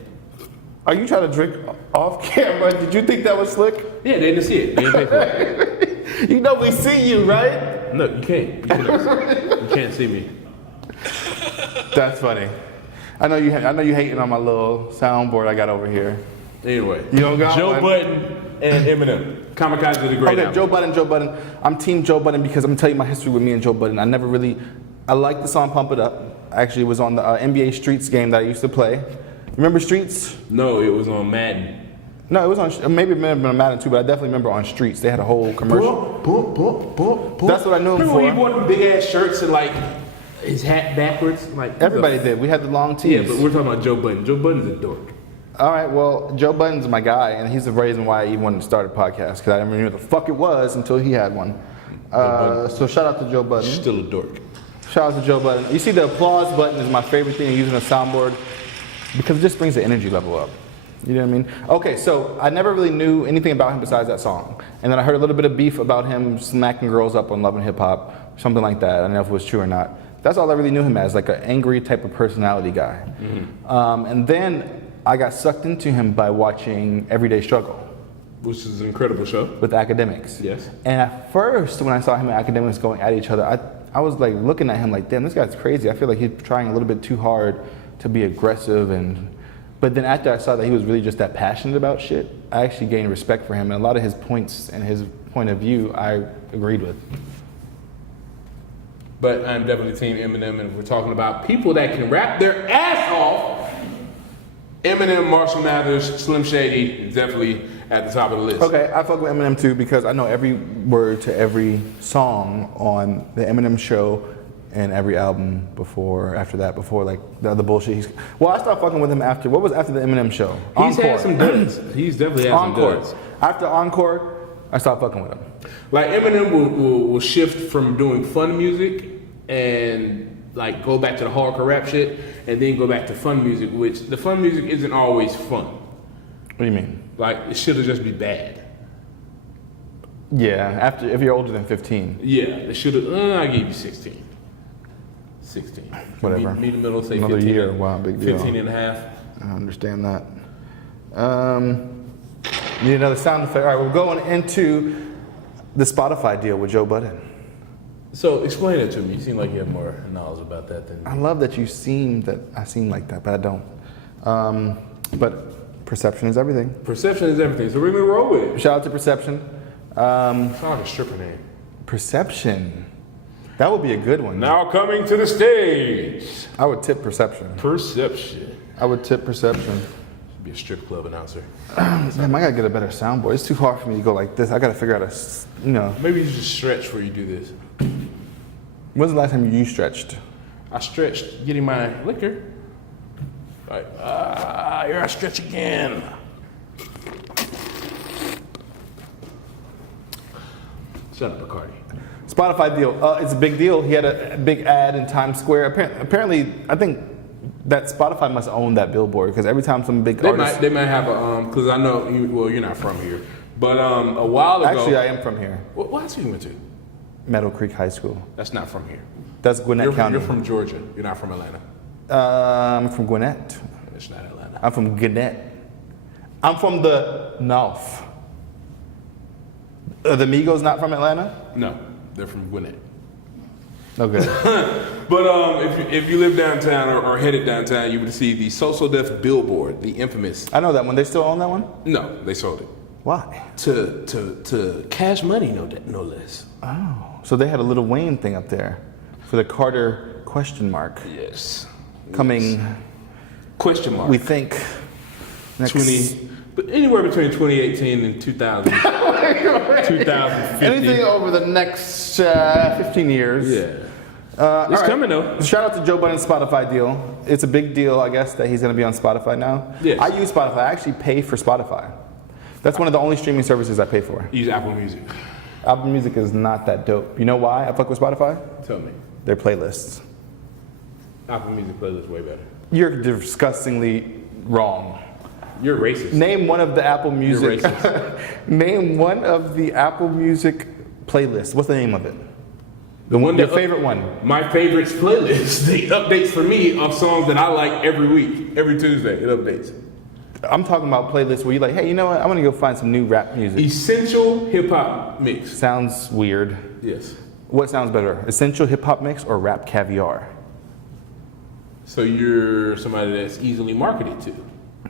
Are you trying to drink off camera? Did you think that was slick? Yeah, they didn't see it. They didn't pay for it. You know we see you, right? No, you can't. You can't see me. That's funny. I know you hating on my little soundboard I got over here. Anyway, You don't got Joe one? Budden and Eminem. Kamikaze did a great Okay, album. Joe Budden. I'm team Joe Budden because I'm gonna tell you my history with me and Joe Budden. I like the song Pump It Up. Actually, it was on the NBA Streets game that I used to play. Remember Streets? No, it was on Madden. No, it was on, maybe it may have been on Madden too, but I definitely remember on Streets. They had a whole commercial. That's what I knew him Remember when he for. wore the big ass shirts and like his hat backwards? Like Everybody did. We had the long tees. Yeah, but we're talking about Joe Budden. Joe Budden's a dork. All right, well, Joe Budden's my guy, and he's the reason why I even wanted to start a podcast, because I didn't even know what the fuck it was until he had one. So shout out to Joe Budden. Still a dork. Shout out to Joe Budden. You see, the applause button is my favorite thing using a soundboard because it just brings the energy level up. You know what I mean? Okay, so I never really knew anything about him besides that song. And then I heard a little bit of beef about him smacking girls up on Love and Hip Hop, something like that. I don't know if it was true or not. That's all I really knew him as, like an angry type of personality guy. And then I got sucked into him by watching Everyday Struggle Which is an incredible show. with Academics. Yes. And at first, when I saw him and Academics going at each other, I was like looking at him like, damn, this guy's crazy. I feel like he's trying a little bit too hard to be aggressive. But then after I saw that he was really just that passionate about shit, I actually gained respect for him. And a lot of his points and his point of view, I agreed with. But I'm definitely Team Eminem, and if we're talking about people that can rap their ass off, Eminem, Marshall Mathers, Slim Shady is definitely at the top of the list. Okay, I fuck with Eminem too because I know every word to every song on the Eminem show and every album before like the other bullshit. Well, I stopped fucking with him after, what was after the Eminem show? He's Encore. had some duds. He's definitely had Encore. some duds. After Encore, I stopped fucking with him. Like Eminem will shift from doing fun music and like go back to the hardcore rap shit and then go back to fun music, which the fun music isn't always fun. What do you mean? Like it should've just be bad. Yeah, if you're older than 15. Yeah, it should've, I gave you 16. 16. Whatever. Meet in the middle, say Another 15. year, wow, big deal. 15 and a half. I understand that. Need another sound effect. All right, we're going into the Spotify deal with Joe Budden. So explain it to me. You seem like you have more knowledge about that than I love that I seem like that, but I don't. But perception is everything. Perception is everything. So we're gonna roll with it. Shout out to Perception. It's not a stripper name. Perception. That would be a good one. Now coming to the stage. I would tip Perception. Perception. I would tip Perception. Should be a strip club announcer. Damn, I gotta get a better soundboard. It's too hard for me to go like this. I gotta figure out Maybe you just stretch before you do this. When's the last time you stretched? I stretched getting my liquor. Like, here I stretch again. Shut up, Cardi. Spotify deal. It's a big deal. He had a big ad in Times Square. Apparently, I think that Spotify must own that billboard because every time some big artist. They might have a because I know you're not from here, but a while ago. Actually, I am from here. What high school you went to? Meadow Creek High School. That's not from here. That's Gwinnett County. You're from Georgia. You're not from Atlanta. I'm from Gwinnett. It's not Atlanta. I'm from Gwinnett. I'm from the North. Are the Migos not from Atlanta? No, they're from Gwinnett. Okay. But if you live downtown or headed downtown, you would see the So Def billboard, the infamous. I know that one. They still own that one? No, they sold it. Why? To Cash Money, no less. Oh, so they had a Lil Wayne thing up there for the Carter question mark. Yes. Coming, Yes. Question mark. we think, next 20, but anywhere between 2018 and 2000, 2050. anything over the next 15 years. Yeah. All It's right. coming though. Shout out to Joe Budden's Spotify deal. It's a big deal, I guess, that he's going to be on Spotify now. Yes. I use Spotify. I actually pay for Spotify. That's one of the only streaming services I pay for. Use Apple Music. Apple Music is not that dope. You know why I fuck with Spotify? Tell me. Their playlists. Apple Music playlist way better. You're disgustingly wrong. You're racist. Name one of the Apple Music. You're racist. Name one of the Apple Music playlists. What's the name of it? Your favorite one. My favorites playlist. The updates for me of songs that I like every week, every Tuesday. It updates. I'm talking about playlists where you're like, hey, you know what? I'm gonna go find some new rap music. Essential hip hop mix. Sounds weird. Yes. What sounds better? Essential hip hop mix or rap caviar? So you're somebody that's easily marketed to.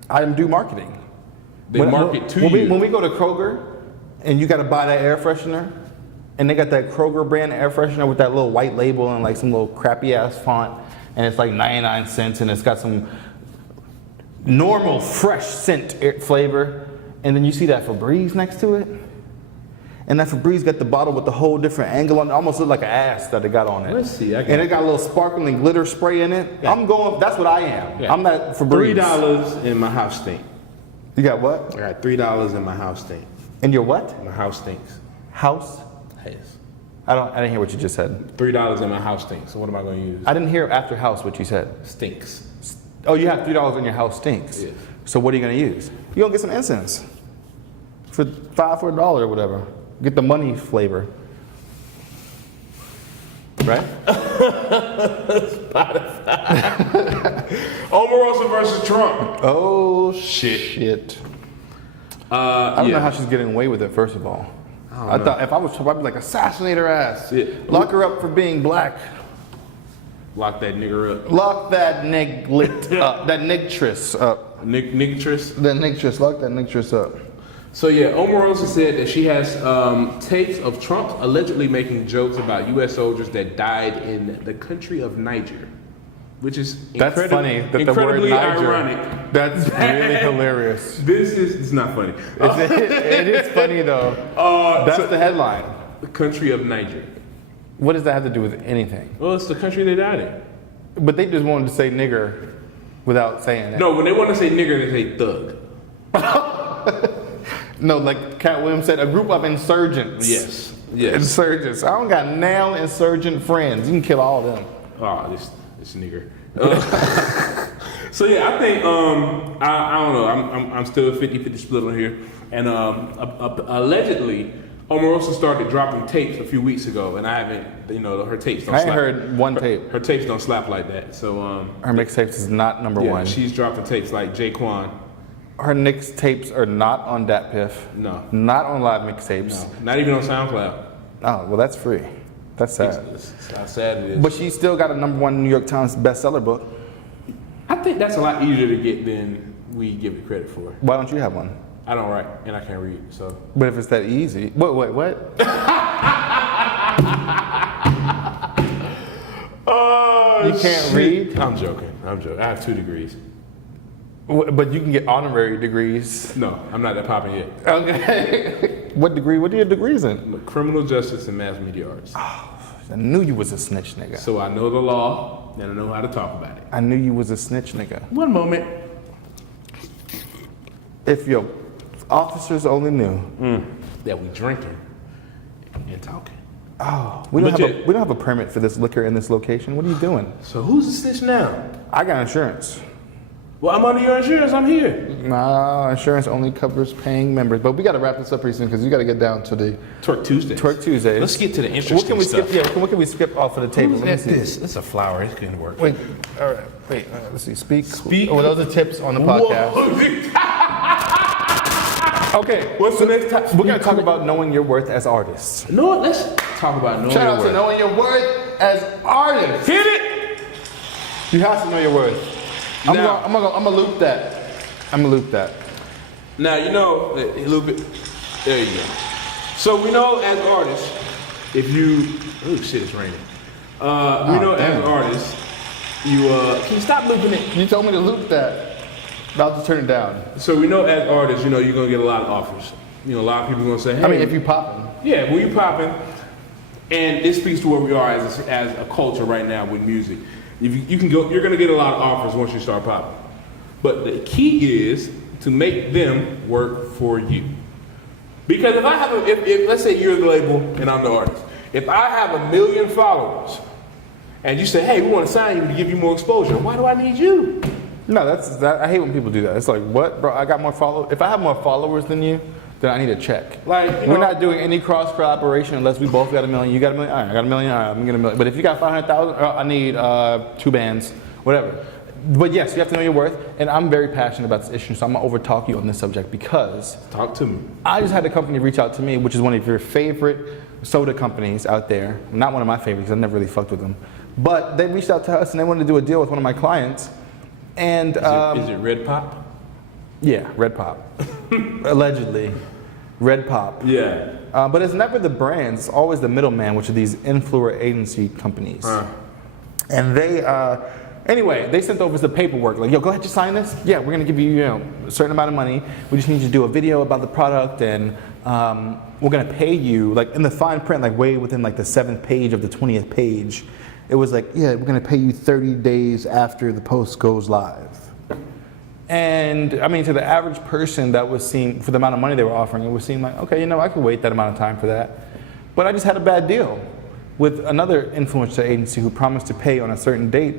I do marketing. They market to when you. When we go to Kroger and you gotta buy that air freshener, and they got that Kroger brand air freshener with that little white label and like some little crappy ass font, and it's like 99 cents and it's got some normal fresh scent flavor, and then you see that Febreze next to it, and that Febreze got the bottle with the whole different angle on it, almost look like an ass that it got on it. Let's see, And it got a little sparkling glitter spray in it. Yeah. I'm going, that's what I am. Yeah. I'm that Febreze. $3 in my house stink. You got what? I got $3 in my house stink. In your what? My house stinks. House? Yes. I didn't hear what you just said. $3 in my house stinks. So what am I going to use? I didn't hear after house what you said. Stinks. Oh, you have $3 in your house stinks. Yes. So what are you gonna use? You're gonna get some incense for $5 or $1 or whatever. Get the money flavor, right? Omarosa versus Trump. Oh shit! I don't know how she's getting away with it. First of all, I thought if I was Trump, I'd be like, assassinate her ass, Yeah. lock her up for being black, Lock that nigger up. lock that niglit up, that nigtress up, Nictress. that nigtress, lock that nigtress up. So yeah, Omarosa said that she has tapes of Trump allegedly making jokes about U.S. soldiers that died in the country of Niger, which is That's funny. That the word incredibly Niger. ironic. That's really hilarious. It's not funny. It is funny though. That's the headline. The country of Niger. What does that have to do with anything? Well, it's the country they died in. But they just wanted to say nigger without saying it. No, when they want to say nigger, they say thug. No, like Cat Williams said, a group of insurgents. Yes. Yes. Insurgents. I don't got now insurgent friends. You can kill all of them. Oh, this nigger. So yeah, I think I don't know. I'm still 50-50 split on here, and allegedly Omarosa started dropping tapes a few weeks ago, and I haven't. Her tapes don't. I ain't slap. heard one tape. Her tapes don't slap like that. So Her mixtapes is not number yeah, one. she's dropping tapes like Jaquan. Her mixtapes are not on Dat Piff. No. Not on live mixtapes. No, not even on SoundCloud. Oh, well, that's free. That's sad. It's how sad it is. But she still got a number one New York Times bestseller book. I think that's a lot easier to get than we give it credit for. Why don't you have one? I don't write and I can't read, so. But if it's that easy. Wait, what? Oh, You can't read? I'm joking. I have 2 degrees. But you can get honorary degrees. No, I'm not that popping yet. Okay. What degree? What are your degrees in? Criminal justice and mass media arts. I knew you was a snitch, nigga. So I know the law and I know how to talk about it. I knew you was a snitch, nigga. One moment. If your officers only knew. That we drinking and talking. Oh, we don't But have a permit for this liquor in this location. What are you doing? So who's the snitch now? I got insurance. Well, I'm under your insurance. I'm here. Nah, insurance only covers paying members. But we got to wrap this up pretty soon because you got to get down to the Twerk Tuesday. Twerk Tuesdays. Let's get to the interesting What can we stuff. skip? Yeah, what can we skip off of the table? Who's Let me at see. this? It's a flower. It's gonna work. Wait, all right. Wait, let's see. Speak. Speak. Oh, those are tips on the podcast. Okay. What's the next topic? We're gonna talk about knowing your worth as artists. You know what? Let's talk about knowing Shout your out to worth. knowing your worth as artists. Hit it! You have to know your worth. I'm Now- gonna loop that. I'm gonna loop that. Now, you know, a little bit, there you go. So we know as artists, if you, oh shit, it's raining. We know damn. as artists, you, can you stop looping it? You told me to loop that. About to turn it down. So we know as artists, you know, you're gonna get a lot of offers. You know, a lot of people are gonna say, hey. I mean, if you popping. Yeah, when you popping, and it speaks to where we are as a culture right now with music. If you can go, you're gonna get a lot of offers once you start popping. But the key is to make them work for you. Because if I have if let's say you're the label and I'm the artist, if I have 1 million followers, and you say, hey, we want to sign you to give you more exposure, why do I need you? No, I hate when people do that. It's like, what, bro? I got more followers. If I have more followers than you, then I need a check. Like, we're not doing any cross collaboration unless we both got 1 million. You got 1 million. All right, I got 1 million. All right, I'm gonna 1 million. But if you got 500,000, I need 2 bands, whatever. But yes, you have to know your worth. And I'm very passionate about this issue, so I'm gonna overtalk you on this subject because Talk to me. I just had a company reach out to me, which is one of your favorite soda companies out there. Not one of my favorites. I never really fucked with them. But they reached out to us and they wanted to do a deal with one of my clients. And Is it Red Pop? yeah, Red Pop. Allegedly. Red Pop. Yeah. But it's never the brands, it's always the middleman, which are these influencer agency companies. And they, anyway, they sent over the paperwork, like, yo, go ahead, just sign this. Yeah, we're gonna give you, a certain amount of money. We just need you to do a video about the product, and we're gonna pay you, like in the fine print, like way within like the 7th page of the 20th page. It was like, yeah, we're gonna pay you 30 days after the post goes live. And I mean, to the average person that was seen, for the amount of money they were offering, it would seem like, okay, I could wait that amount of time for that. But I just had a bad deal with another influencer agency who promised to pay on a certain date,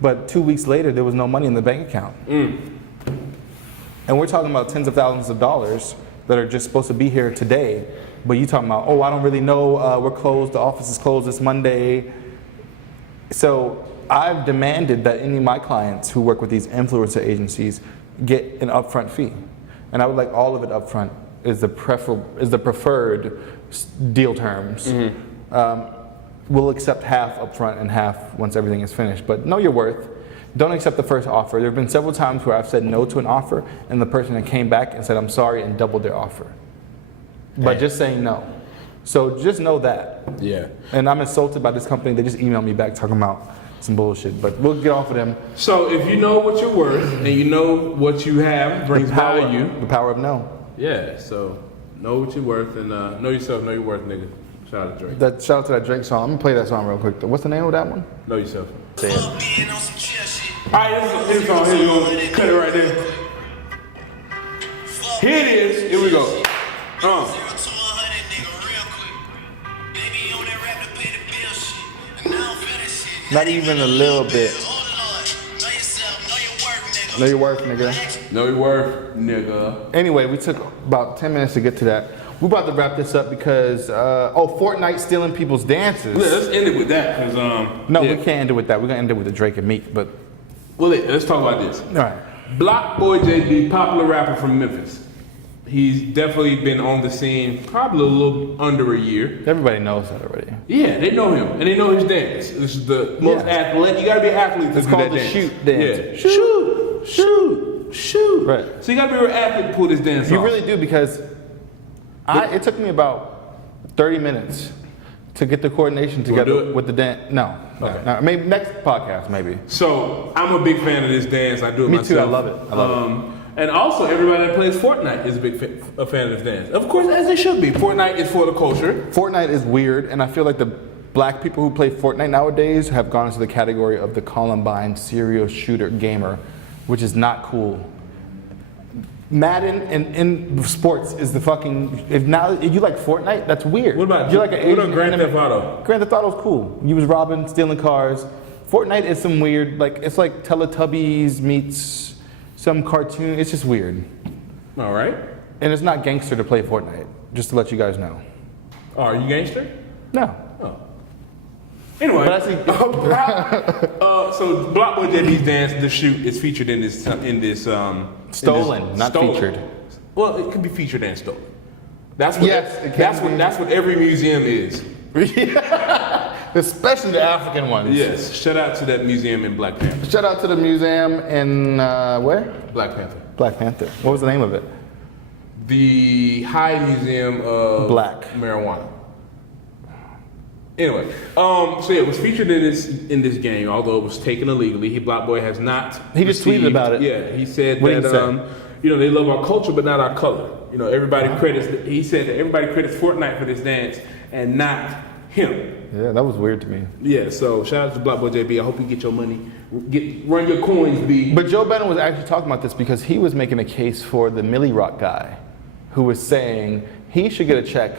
but 2 weeks later, there was no money in the bank account. And we're talking about tens of thousands of dollars that are just supposed to be here today, but you talking about, oh, I don't really know, we're closed, the office is closed this Monday. So I've demanded that any of my clients who work with these influencer agencies get an upfront fee. And I would like all of it upfront is the preferred deal terms. We'll accept half upfront and half once everything is finished. But know your worth. Don't accept the first offer. There have been several times where I've said no to an offer and the person that came back and said, I'm sorry, and doubled their offer. By just saying no. So just know that. Yeah. And I'm insulted by this company. They just emailed me back talking about some bullshit, but we'll get off of them. So if you know what you're worth and you know what you have brings value. The power of no. Yeah, so know what you're worth and know yourself, know your worth, nigga. Shout out to Drake. Shout out to that Drake song. I'm gonna play that song real quick. What's the name of that one? Know yourself. Say it. Being on some chill shit. Alright, this is a song. Here we go. Cut it right there. Here it is. Here we go. 0 to 100, nigga, real quick. Baby on that rap to pay the bill shit. And now I'm for that shit. Not even a little bit. Oh Lord, know yourself, know your worth, nigga. Know your worth, nigga. Know your worth, nigga. Anyway, we took about 10 minutes to get to that. We're about to wrap this up because, Fortnite stealing people's dances. Yeah, let's end it with that, cause No, yeah. we can't end it with that. We're gonna end it with the Drake and Meek, but. Well, let's talk about this. All right. Block Boy JB, popular rapper from Memphis. He's definitely been on the scene probably a little under a year. Everybody knows that already. Yeah, they know him and they know his dance. This is the most athletic. You gotta be an athlete to It's do called that the dance. shoot dance. Yeah. Shoot. Right. So you gotta be an athlete to pull this dance You off. really do because it took me about 30 minutes to get the coordination do together it? with the dance. No. Okay. Maybe next podcast, maybe. So I'm a big fan of this dance. I do it Me myself. too, I love it. I love it. And also, everybody that plays Fortnite is a fan of this dance. Of course, as they should be. Fortnite is for the culture. Fortnite is weird, and I feel like the black people who play Fortnite nowadays have gone into the category of the Columbine serial shooter gamer, which is not cool. Madden and in sports is the fucking. If you like Fortnite, that's weird. What about you're like an what about Asian Grand anime- Theft Auto? Grand Theft Auto's cool. You was robbing, stealing cars. Fortnite is some weird, like it's like Teletubbies meets some cartoon. It's just weird. All right. And it's not gangster to play Fortnite. Just to let you guys know. Oh, are you gangster? No. Oh. Anyway, But I see. so Block Boy JB's dance, the shoot, is featured in this Stolen, not featured. Well, it could be featured and stolen. That's what. Yes, it can be. That's what every museum is. Especially the African ones. Yes. Shout out to that museum in Black Panther. Shout out to the museum in, where? Black Panther. Black Panther. What was the name of it? The High Museum of Black Marijuana. Anyway, so yeah, it was featured in this game, although it was taken illegally. Block Boy has not. He just tweeted about it. Yeah, he said What did he that say? they love our culture but not our color. Everybody credits. He said that everybody credits Fortnite for this dance and not him. Yeah, that was weird to me. Yeah, so shout out to Block Boy JB. I hope you get your money, run your coins, B. But Joe Budden was actually talking about this because he was making a case for the Millie Rock guy, who was saying he should get a check.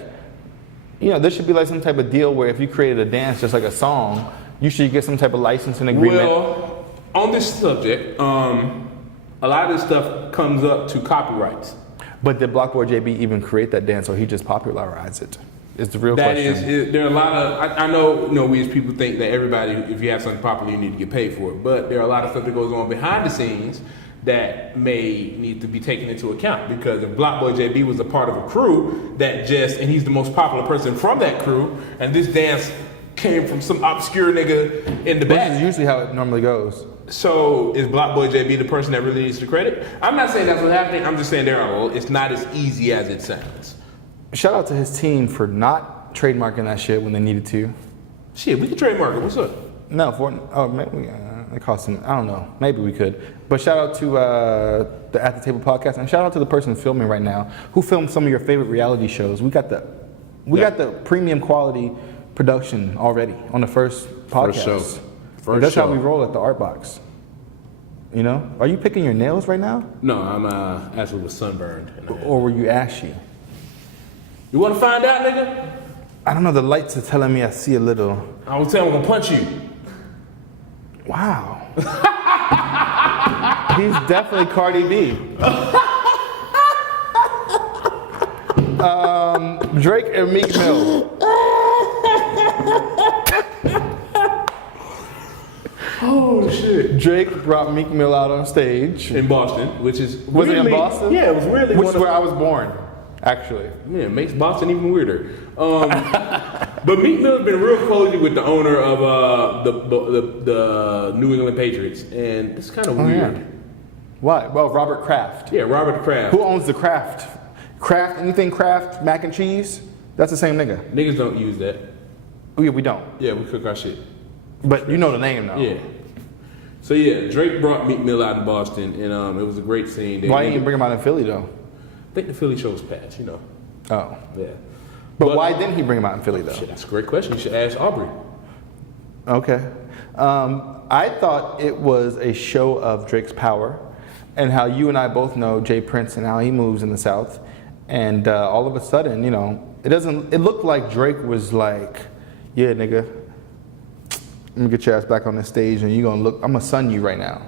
There should be like some type of deal where if you created a dance just like a song, you should get some type of licensing agreement. Well, on this subject, a lot of this stuff comes up to copyrights. But did Block Boy JB even create that dance, or he just popularized it? Is the real question. There are a lot of, I know, we as people think that everybody, if you have something popular, you need to get paid for it. But there are a lot of stuff that goes on behind the scenes that may need to be taken into account, because if Block Boy JB was a part of a crew and he's the most popular person from that crew, and this dance came from some obscure nigga in the back. This is usually how it normally goes. So is Block Boy JB the person that really needs the credit? I'm not saying that's what's happening. I'm just saying it's not as easy as it sounds. Shout out to his team for not trademarking that shit when they needed to. Shit, we can trademark it. What's up? No, it cost him. I don't know. Maybe we could. But shout out to the At the Table podcast, and shout out to the person filming right now who filmed some of your favorite reality shows. We got the premium quality production already on the first podcast. First show. That's how we roll at the Art Box. Are you picking your nails right now? No, I'm actually was sunburned. Or were you ashy? You want to find out, nigga? I don't know. The lights are telling me I see a little. I was telling him I'm gonna punch you. Wow. He's definitely Cardi B. Drake and Meek Mill. Oh shit! Drake brought Meek Mill out on stage in Boston, which is was it in Boston? Yeah, it was weirdly. Which is where I was born, actually. Yeah, it makes Boston even weirder. But Meek Mill has been real cozy with the owner of the New England Patriots, and it's kind of weird. Yeah. Why? Well, Robert Kraft. Yeah, Robert Kraft. Who owns the Kraft? Kraft, anything Kraft, mac and cheese? That's the same nigga. Niggas don't use that. Oh, yeah, we don't. Yeah, we cook our shit. But you know the name now. Yeah. So yeah, Drake brought Meek Mill out in Boston, and it was a great scene. Why didn't you bring him out in Philly though? I think the Philly show was patched, Oh. Yeah. But why didn't he bring him out in Philly though? Shit, that's a great question. You should ask Aubrey. Okay. I thought it was a show of Drake's power and how you and I both know Jay Prince and how he moves in the South. And all of a sudden, it looked like Drake was like, yeah, nigga, let me get your ass back on the stage and I'm gonna sun you right now.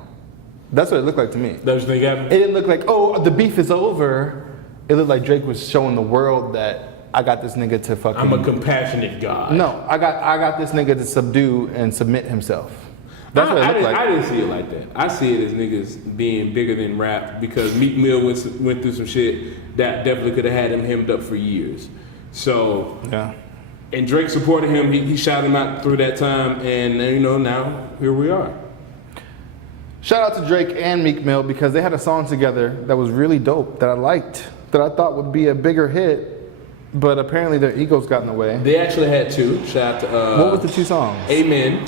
That's what it looked like to me. That was the thing happened? It didn't look like, oh, the beef is over. It looked like Drake was showing the world that I got this nigga to fucking... I'm a compassionate God. No, I got this nigga to subdue and submit himself. That's what it looked like. I didn't see it like that. I see it as niggas being bigger than rap, because Meek Mill went through some shit that definitely could have had him hemmed up for years. So... Yeah. And Drake supported him. He shot him out through that time, and now here we are. Shout out to Drake and Meek Mill, because they had a song together that was really dope, that I liked, that I thought would be a bigger hit, but apparently their egos got in the way. They actually had two. Shout out to what was the two songs? Amen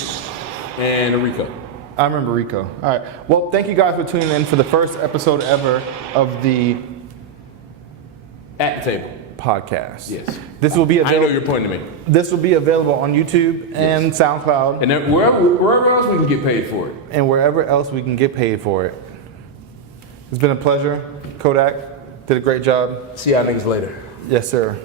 and Rico. I remember Rico. All right. Well, thank you guys for tuning in for the first episode ever of the At the Table podcast. Yes. This will be available. I know you're pointing to me. This will be available on YouTube and SoundCloud. And then wherever else we can get paid for it. And wherever else we can get paid for it. It's been a pleasure. Kodaq did a great job. See y'all niggas later. Yes, sir.